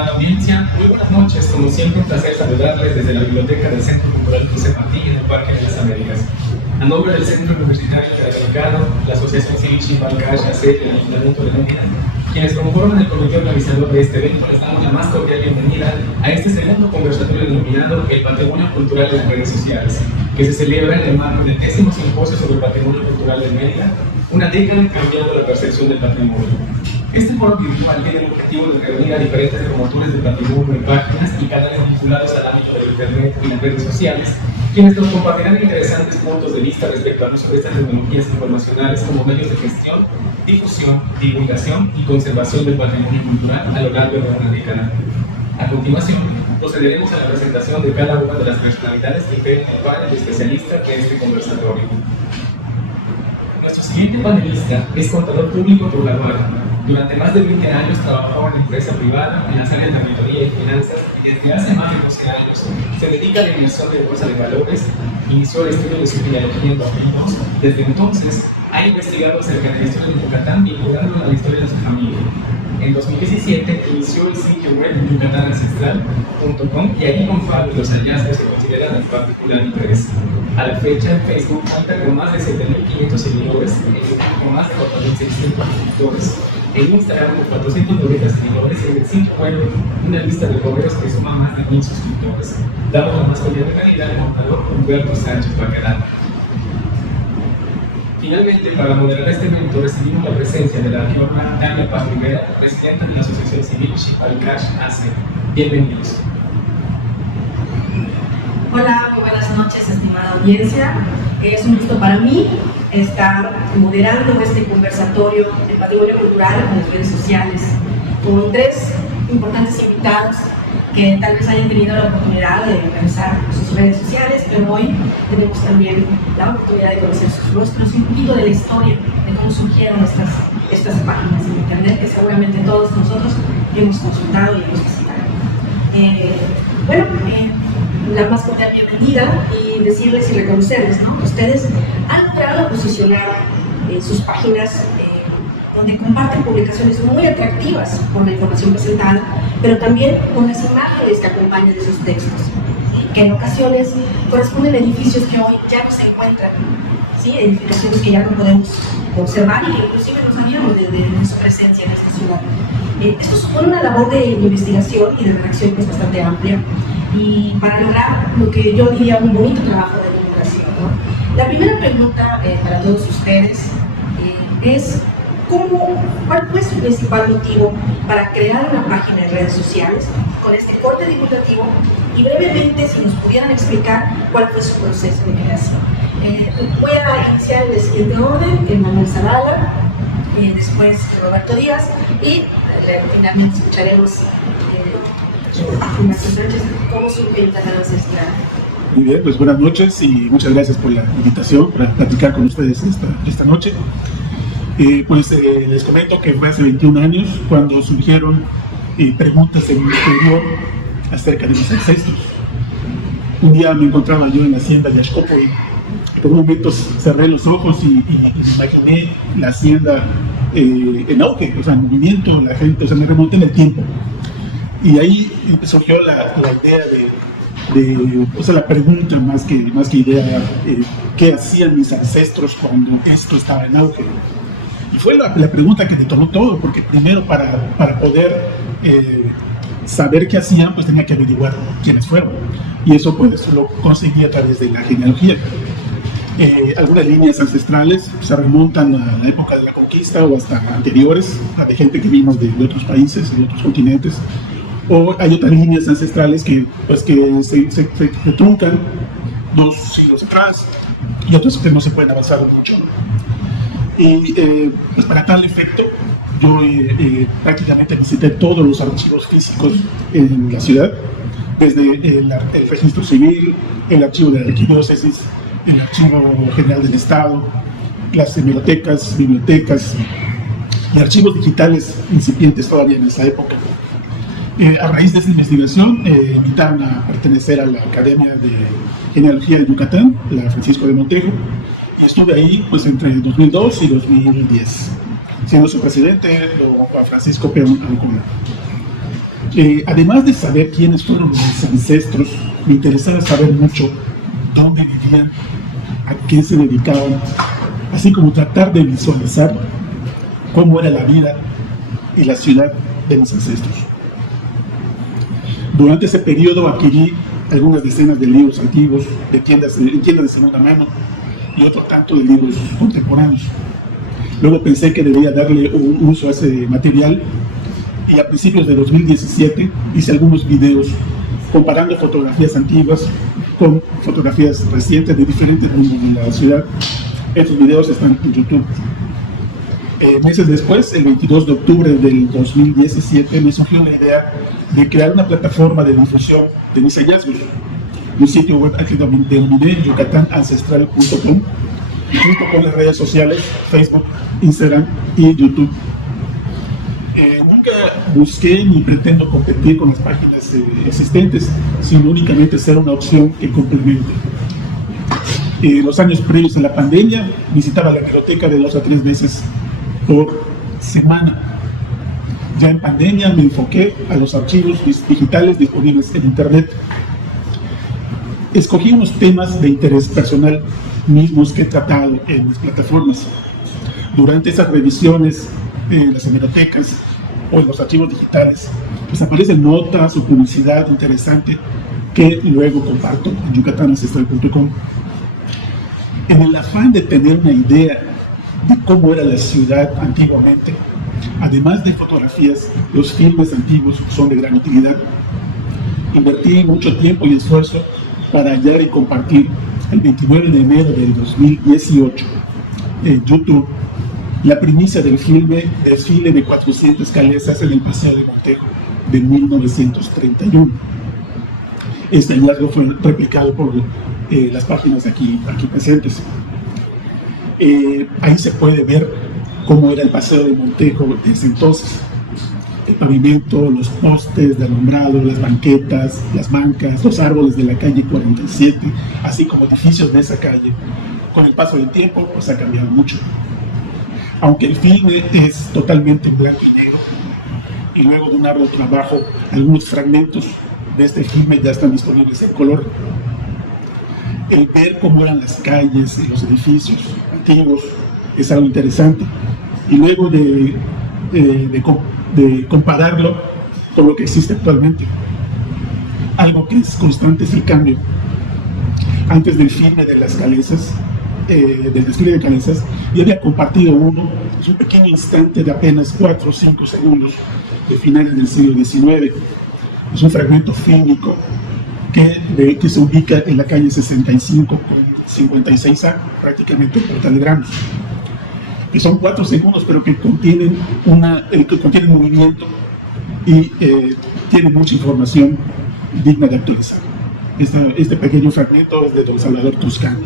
Estimada audiencia, muy buenas noches. Como siempre, un placer saludarles desde la Biblioteca del Centro Cultural José Martí en el Parque de las Américas. A nombre del Centro Universitario Interamericano, la Asociación Civil Chimbalcash, AC y el Ayuntamiento de Mérida, quienes conforman el comité organizador de este evento, les damos la más cordial bienvenida a este segundo conversatorio denominado El Patrimonio Cultural en las Redes Sociales, que se celebra en el marco del 10º Simposio sobre el Patrimonio Cultural de Mérida, una década cambiando la percepción del patrimonio. Este foro virtual tiene el objetivo de reunir a diferentes promotores del patrimonio en páginas y canales vinculados al ámbito del Internet y las redes sociales, quienes nos compartirán interesantes puntos de vista respecto al uso de estas tecnologías informacionales como medios de gestión, difusión, divulgación y conservación del patrimonio cultural a lo largo de una década. A continuación, procederemos a la presentación de cada una de las personalidades que integran el panel de especialistas de este conversatorio. Nuestro siguiente panelista es contador público por graduado. Durante más de 20 años trabajó en la empresa privada en las áreas de auditoría y finanzas y desde hace más de 12 años se dedica a la inversión de bolsa de valores. Inició el estudio de su genealogía en 2002. Desde entonces ha investigado acerca de la historia de Yucatán vinculándola a la historia de su familia. En 2017 inició el sitio web yucatanancestral.com y allí comparte los hallazgos que consideran de particular interés. A la fecha, en Facebook cuenta con más de 7.500 seguidores, en YouTube con más de 4.600 suscriptores, en Instagram con 490 seguidores y en el sitio web una lista de correos que suma más de 1.000 suscriptores. Damos la más cordial bienvenida al contador Humberto Sánchez Baquedano. Finalmente, para moderar este evento, recibimos la presencia de la arqueóloga Tania Paz Rivera, presidenta de la Asociación Civil Chimbalcash AC. Bienvenidos. Hola, muy buenas noches, estimada audiencia. Es un gusto para mí estar moderando este conversatorio de patrimonio cultural en las redes sociales con tres importantes invitados que tal vez hayan tenido la oportunidad de revisar sus redes sociales, pero hoy tenemos también la oportunidad de conocer sus rostros y un poquito de la historia de cómo surgieron estas páginas en internet que seguramente todos nosotros hemos consultado y hemos visitado. La más cordial bienvenida y decirles y reconocerles, ¿no? Ustedes han logrado posicionar sus páginas donde comparten publicaciones muy atractivas con la información presentada, pero también con las imágenes que acompañan esos textos, ¿sí? Que en ocasiones corresponden a edificios que hoy ya no se encuentran, ¿sí? Edificaciones que ya no podemos observar y que inclusive no sabíamos de su presencia en esta ciudad. Esto supone una labor de investigación y de redacción que es bastante amplia, y para lograr lo que yo diría un bonito trabajo de divulgación, ¿no? La primera pregunta para todos ustedes es ¿cuál fue su principal motivo para crear una página en redes sociales con este corte divulgativo? Y brevemente, si nos pudieran explicar cuál fue su proceso de creación. Voy a iniciar en el siguiente orden: Manuel Zavala, después Roberto Díaz y finalmente escucharemos ¿cómo surge el canal ancestral? Muy bien, pues buenas noches y muchas gracias por la invitación para platicar con ustedes esta noche. Les comento que fue hace 21 años cuando surgieron preguntas en mi exterior acerca de mis ancestros. Un día me encontraba yo en la hacienda de Axcopo y por un momento cerré los ojos y me imaginé la hacienda en auge, o sea, en movimiento, la gente, o sea, me remonté en el tiempo. Y ahí surgió la idea o sea, la pregunta más que idea, ¿qué hacían mis ancestros cuando esto estaba en auge? Y fue la pregunta que detonó todo, porque primero para poder saber qué hacían, pues tenía que averiguar quiénes fueron. Y eso pues lo conseguí a través de la genealogía. Algunas líneas ancestrales se remontan a la época de la conquista o hasta anteriores, a de gente que vimos de otros países, de otros continentes. O hay otras líneas ancestrales que se truncan 2 siglos atrás y otras que no se pueden avanzar mucho. Y pues para tal efecto, yo prácticamente visité todos los archivos físicos en la ciudad, desde el registro civil, el archivo de la arquidiócesis, el archivo general del Estado, las hemerotecas, bibliotecas y archivos digitales incipientes todavía en esa época. A raíz de esta investigación, me invitaron a pertenecer a la Academia de Genealogía de Yucatán, la Francisco de Montejo, y estuve ahí pues entre 2002 y 2010, siendo su presidente don Juan Francisco Peón Ancona. Además de saber quiénes fueron mis ancestros, me interesaba saber mucho dónde vivían, a qué se dedicaban, así como tratar de visualizar cómo era la vida y la ciudad de mis ancestros. Durante ese periodo adquirí algunas decenas de libros antiguos en tiendas de segunda mano y otro tanto de libros contemporáneos. Luego pensé que debía darle un uso a ese material y a principios de 2017 hice algunos videos comparando fotografías antiguas con fotografías recientes de diferentes mundos de la ciudad. Estos videos están en YouTube. Meses después, el 22 de octubre del 2017, me surgió la idea de crear una plataforma de difusión de mis hallazgos, un sitio web al que denominé yucatanancestral.com, junto con las redes sociales Facebook, Instagram y YouTube. Nunca busqué ni pretendo competir con las páginas existentes, sino únicamente ser una opción que complemente. Los años previos a la pandemia visitaba la biblioteca de 2 a 3 veces por semana. Ya en pandemia me enfoqué a los archivos digitales disponibles en Internet. Escogí unos temas de interés personal mismos que he tratado en mis plataformas. Durante esas revisiones en las hemerotecas o en los archivos digitales, pues aparecen notas o publicidad interesante que luego comparto en yucatanancestral.com. En el afán de tener una idea de cómo era la ciudad antiguamente, además de fotografías, los filmes antiguos son de gran utilidad. Invertí mucho tiempo y esfuerzo para hallar y compartir el 29 de enero del 2018 en YouTube la primicia del filme Desfile de 400 calesas en el Paseo de Montejo de 1931. Este hallazgo fue replicado por las páginas aquí presentes. Ahí se puede ver cómo era el Paseo de Montejo desde entonces. El pavimento, los postes de alumbrado, las banquetas, las bancas, los árboles de la calle 47, así como edificios de esa calle. Con el paso del tiempo, pues ha cambiado mucho. Aunque el filme es totalmente en blanco y negro, y luego de un arduo trabajo, algunos fragmentos de este filme ya están disponibles en color. El ver cómo eran las calles y los edificios antiguos es algo interesante. Y luego de compararlo con lo que existe actualmente. Algo que es constante es el cambio. Antes del filme de las calesas, del desfile de calesas, yo había compartido un pequeño instante de apenas 4 o 5 segundos de finales del siglo XIX. Es un fragmento fílmico que se ubica en la calle 65 con 56A, prácticamente en Portal de Granos, que son 4 segundos, pero que contienen movimiento y tienen mucha información digna de actualizar. Este pequeño fragmento es de don Salvador Toscano.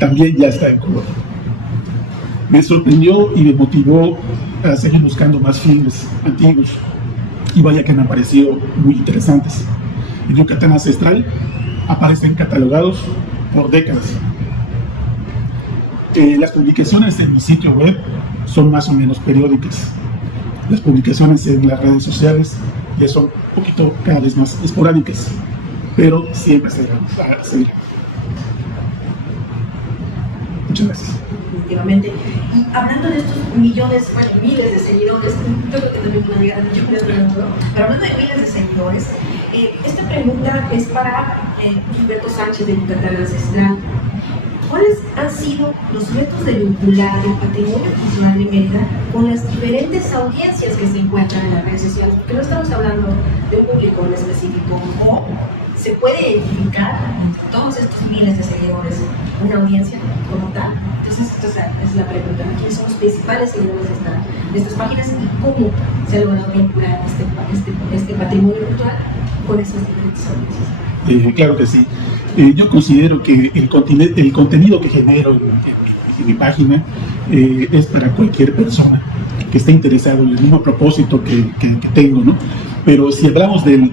También ya está en color. Me sorprendió y me motivó a seguir buscando más filmes antiguos, y vaya que han aparecido muy interesantes. En Yucatán Ancestral aparecen catalogados por décadas. Las publicaciones en mi sitio web son más o menos periódicas. Las publicaciones en las redes sociales ya son un poquito cada vez más esporádicas, pero siempre seguirán. Muchas gracias. Definitivamente. Y hablando de estos millones, bueno, miles de seguidores, yo creo que también van a llegar a millones, pero hablando de miles de seguidores, esta pregunta es para Gilberto Sánchez de Yucatán Ancestral. ¿Cuáles han sido los retos de vincular el patrimonio cultural de Mérida con las diferentes audiencias que se encuentran en las redes sociales? Porque no estamos hablando de un público en específico, o se puede identificar entre todos estos miles de seguidores una audiencia como tal. Entonces, esa es la pregunta: ¿quiénes son los principales seguidores de estas páginas y cómo se ha logrado vincular este patrimonio cultural con esas diferentes audiencias? Claro que sí. Yo considero que el contenido que genero en mi página es para cualquier persona que esté interesado en el mismo propósito que tengo, ¿no? Pero si hablamos del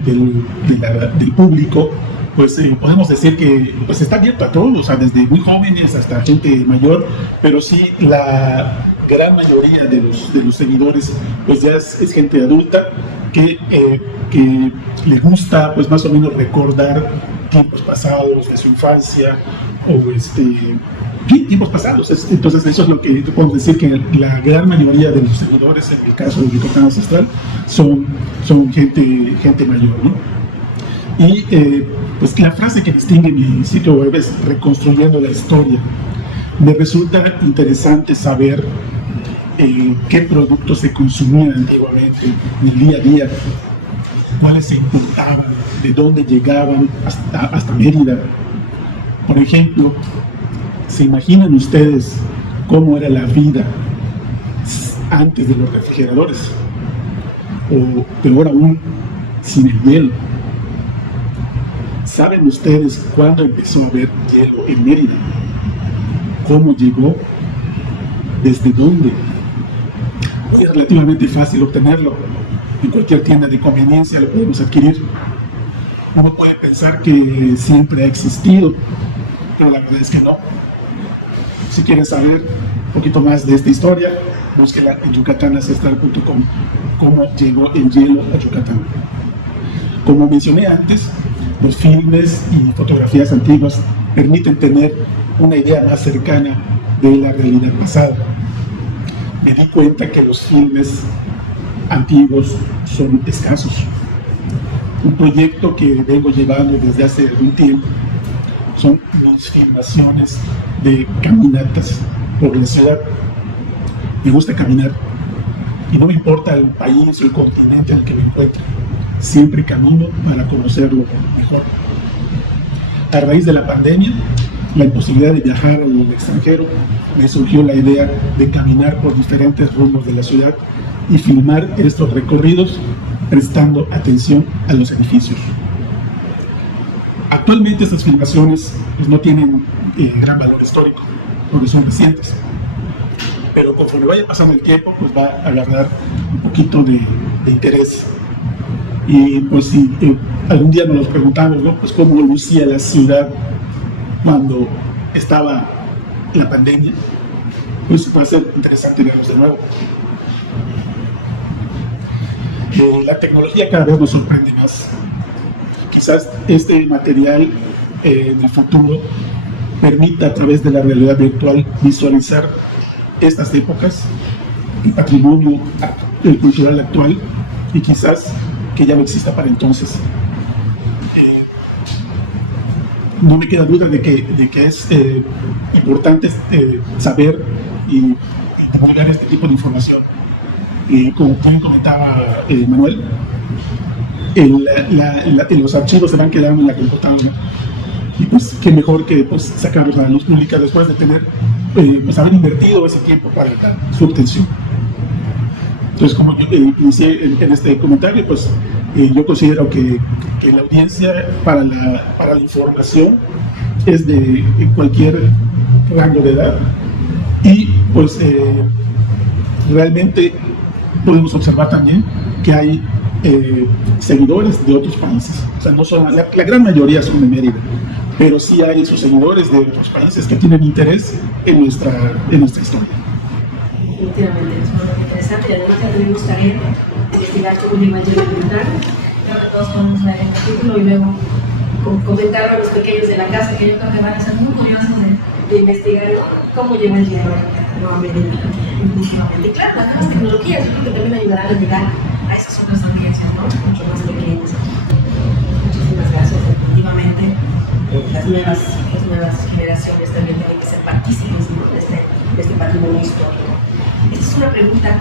público, pues podemos decir que pues está abierto a todos, o sea, desde muy jóvenes hasta gente mayor, pero sí la gran mayoría de los seguidores pues ya es gente adulta que le gusta pues más o menos recordar tiempos pasados de su infancia o tiempos pasados. Entonces eso es lo que podemos decir, que la gran mayoría de los seguidores en el caso de Yucatán Ancestral son gente mayor, ¿no? Y pues la frase que distingue mi sitio web es reconstruyendo la historia. Me resulta interesante saber qué productos se consumían antiguamente en el día a día, cuáles se importaban, de dónde llegaban hasta Mérida. Por ejemplo, ¿se imaginan ustedes cómo era la vida antes de los refrigeradores? O peor aún, sin el hielo. ¿Saben ustedes cuándo empezó a haber hielo en Mérida? ¿Cómo llegó? ¿Desde dónde? Es relativamente fácil obtenerlo. En cualquier tienda de conveniencia lo podemos adquirir. Uno puede pensar que siempre ha existido, pero la verdad es que no. Si quieren saber un poquito más de esta historia, búsquenla en yucatanancestral.com, cómo llegó el hielo a Yucatán. Como mencioné antes, los filmes y fotografías antiguas permiten tener una idea más cercana de la realidad pasada. Me di cuenta que los filmes antiguos son escasos. Un proyecto que vengo llevando desde hace algún tiempo son mis filmaciones de caminatas por la ciudad. Me gusta caminar y no me importa el país o el continente en el que me encuentre. Siempre camino para conocerlo mejor. A raíz de la pandemia, la imposibilidad de viajar al extranjero, me surgió la idea de caminar por diferentes rumbos de la ciudad y filmar estos recorridos prestando atención a los edificios. Actualmente estas filmaciones pues, no tienen gran valor histórico, porque son recientes, pero conforme vaya pasando el tiempo, pues va a agarrar un poquito de interés. Y pues si algún día nos preguntamos, ¿no? Pues cómo lucía la ciudad cuando estaba la pandemia, pues va a ser interesante verlos de nuevo. La tecnología cada vez nos sorprende más. Quizás este material en el futuro permita a través de la realidad virtual visualizar estas épocas, el patrimonio cultural actual, y quizás que ya no exista para entonces. No me queda duda de que es importante saber y divulgar este tipo de información. Como bien comentaba Manuel, los archivos se van quedando en la computadora, y pues qué mejor que pues, sacarlos a la luz pública después de tener pues haber invertido ese tiempo para su obtención. Entonces, como yo inicié en este comentario, pues yo considero que la audiencia para la información es de cualquier rango de edad, y pues realmente podemos observar también que hay seguidores de otros países. O sea, no son, la gran mayoría son de Mérida, pero sí hay esos seguidores de otros países que tienen interés en nuestra historia. Definitivamente, es muy interesante, y además ya tenemos tarea de investigar cómo llegó el hielo a Yucatán. Creo que todos podemos leer el capítulo y luego comentar a los pequeños de la casa, que yo creo que van a ser muy curiosos de investigar cómo llegó el hielo a Mérida. Y claro, las nuevas tecnologías, yo creo que también ayudarán a llegar a esas otras audiencias, ¿no? Mucho más pequeñas. Muchísimas gracias, definitivamente. Las nuevas generaciones también tienen que ser partícipes, ¿no? de este patrimonio histórico. Esta es una pregunta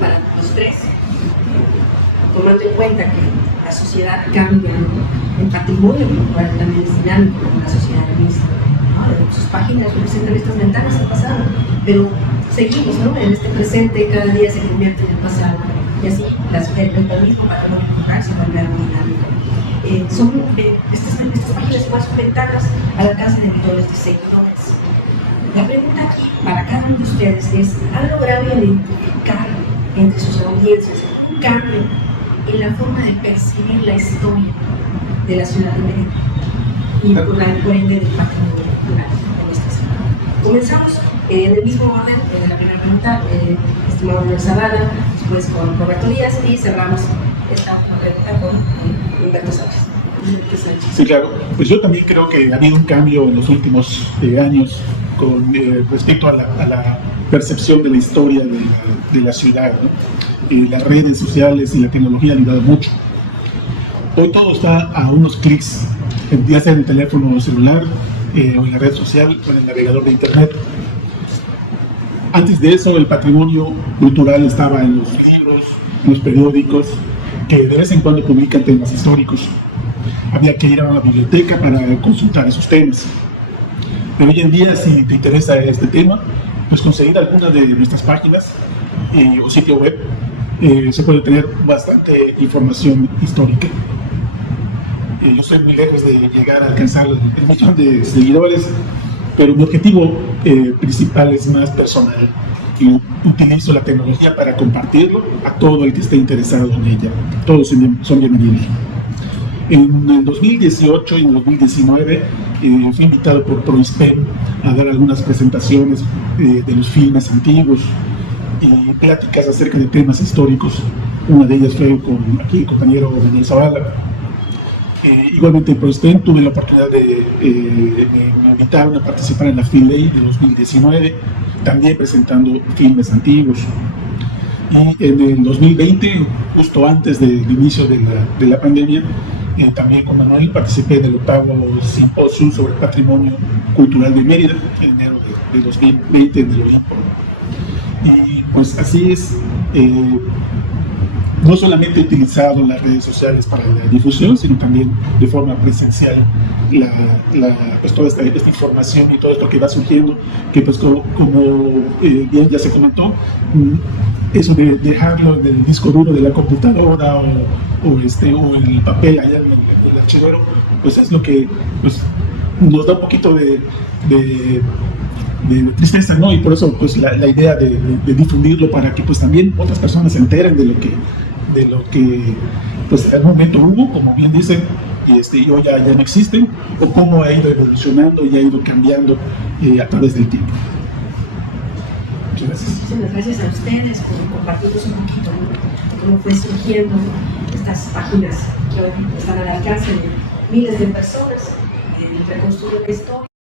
para los tres, tomando en cuenta que la sociedad cambia, ¿no? El patrimonio cultural también es dinámico en la sociedad misma, ¿no? Sus páginas representan estas ventanas del pasado, pero seguimos, ¿no? En este presente, cada día se convierte en el pasado, y así el mismo patrimonio cultural se vuelve algo dinámico. Estas páginas son ventanas al alcance de millones de seguidores. La pregunta aquí para cada uno de ustedes es: ¿han logrado identificar entre sus audiencias un cambio en la forma de percibir la historia de la ciudad de Mérida y por ende del patrimonio cultural de nuestra ciudad? Comenzamos en el mismo orden de la primera pregunta, estimado Manuel Zavala, después con Roberto Díaz, y cerramos esta pregunta con Humberto Sánchez. Sí, claro. Pues yo también creo que ha habido un cambio en los últimos años con respecto a la percepción de la historia de la ciudad, ¿no? Las redes sociales y la tecnología han ayudado mucho. Hoy todo está a unos clics, ya sea en el teléfono celular, o en la red social, o en el navegador de internet. Antes de eso, el patrimonio cultural estaba en los libros, en los periódicos, que de vez en cuando publican temas históricos. Había que ir a una biblioteca para consultar esos temas. Pero hoy en día, si te interesa este tema, pues conseguir alguna de nuestras páginas o sitio web, se puede tener bastante información histórica. Yo soy muy lejos de llegar a alcanzar el millón de seguidores, pero mi objetivo principal es más personal y utilizo la tecnología para compartirlo a todo el que esté interesado en ella. Todos son bienvenidos. En el 2018 y en el 2019 fui invitado por ProISPEM a dar algunas presentaciones de los filmes antiguos y pláticas acerca de temas históricos. Una de ellas fue con aquí el compañero Daniel Zavala. Igualmente en ProISPEM tuve la oportunidad me invitaron a participar en la FILEI de 2019, también presentando filmes antiguos. Y en el 2020, justo antes del inicio de la pandemia, también con Manuel participé del 8º simposio sobre patrimonio cultural de Mérida en enero de 2020 en el Olimpo. Y pues así es, no solamente he utilizado las redes sociales para la difusión, sino también de forma presencial pues toda esta información y todo esto que va surgiendo, que pues como bien ya se comentó, eso de dejarlo en el disco duro de la computadora o en el papel allá en el archivero, pues es lo que pues, nos da un poquito de tristeza, ¿no? Y por eso pues la idea de difundirlo para que pues también otras personas se enteren de lo que pues en algún momento hubo, como bien dicen, y hoy ya no existen, o cómo ha ido evolucionando y ha ido cambiando a través del tiempo. Muchas gracias. Muchísimas gracias a ustedes por compartirnos un poquito, ¿no?, cómo fue surgiendo estas páginas que hoy están al alcance de miles de personas, reconstruir la historia.